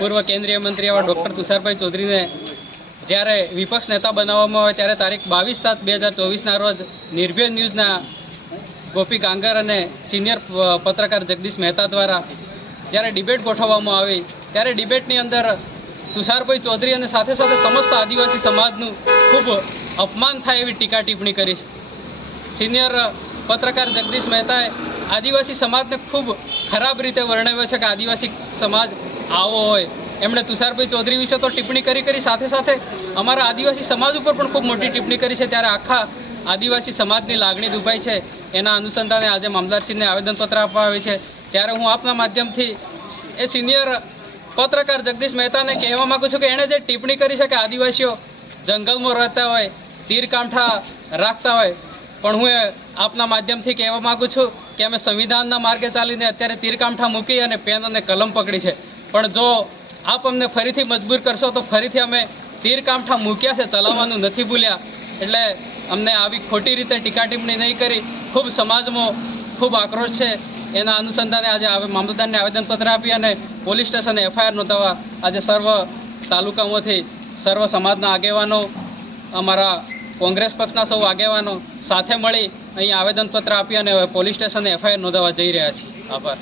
પૂર્વ કેન્દ્રીય મંત્રી એવા ડૉક્ટર તુષારભાઈ ચૌધરીને જ્યારે વિપક્ષ નેતા બનાવવામાં આવે ત્યારે તારીખ બાવીસ સાત બે હજાર ચોવીસના રોજ નિર્ભય ન્યૂઝના ગોપી ગાંગર અને સિનિયર પત્રકાર જગદીશ મહેતા દ્વારા જ્યારે ડિબેટ ગોઠવવામાં આવી, ત્યારે ડિબેટની અંદર તુષારભાઈ ચૌધરી અને સાથે સાથે સમસ્ત આદિવાસી સમાજનું ખૂબ અપમાન થાય એવી ટીકા ટિપ્પણી કરી સિનિયર પત્રકાર જગદીશ મહેતાએ આદિવાસી સમાજને ખૂબ ખરાબ રીતે વર્ણવ્યો છે કે આદિવાસી સમાજ આવો હોય. એમણે તુષારભાઈ ચૌધરી વિશે તો ટિપ્પણી કરી કરી સાથે સાથે અમારા આદિવાસી સમાજ ઉપર પણ ખૂબ મોટી ટિપ્પણી કરી છે. ત્યારે આખા આદિવાસી સમાજની લાગણી દુભાઈ છે. એના અનુસંધાને આજે મામલદારશ્રીને આવેદનપત્ર આપવા આવે છે. ત્યારે હું આપના માધ્યમથી એ સિનિયર પત્રકાર જગદીશ મહેતાને કહેવા માગું છું કે એણે જે ટિપ્પણી કરી છે કે આદિવાસીઓ જંગલમાં રહેતા હોય, તીર કાંઠા રાખતા હોય, પણ હું એ આપના માધ્યમથી કહેવા માગું છું કે અમે સંવિધાનના માર્ગે ચાલીને અત્યારે તીરકામઠા મૂકી અને પેન અને કલમ પકડી છે. પણ જો આપ અમને ફરીથી મજબૂર કરશો, તો ફરીથી અમે તીરકામઠા મૂક્યા છે, ચલાવવાનું નથી ભૂલ્યા. એટલે અમને આવી ખોટી રીતે ટીકા ટીપણી નહીં કરી. ખૂબ સમાજમાં ખૂબ આક્રોશ છે. એના અનુસંધાને આજે મામલતદારને આવેદનપત્ર આપી અને પોલીસ સ્ટેશને એફઆઈઆર નોંધાવવા આજે સર્વ તાલુકામાંથી સર્વ સમાજના આગેવાનો, અમારા કોંગ્રેસ પક્ષના સૌ આગેવાનો સાથે મળી અહીં આવેદનપત્ર આપી અને પોલીસ સ્ટેશને એફઆઈઆર નોંધાવવા જઈ રહ્યા છીએ. આભાર.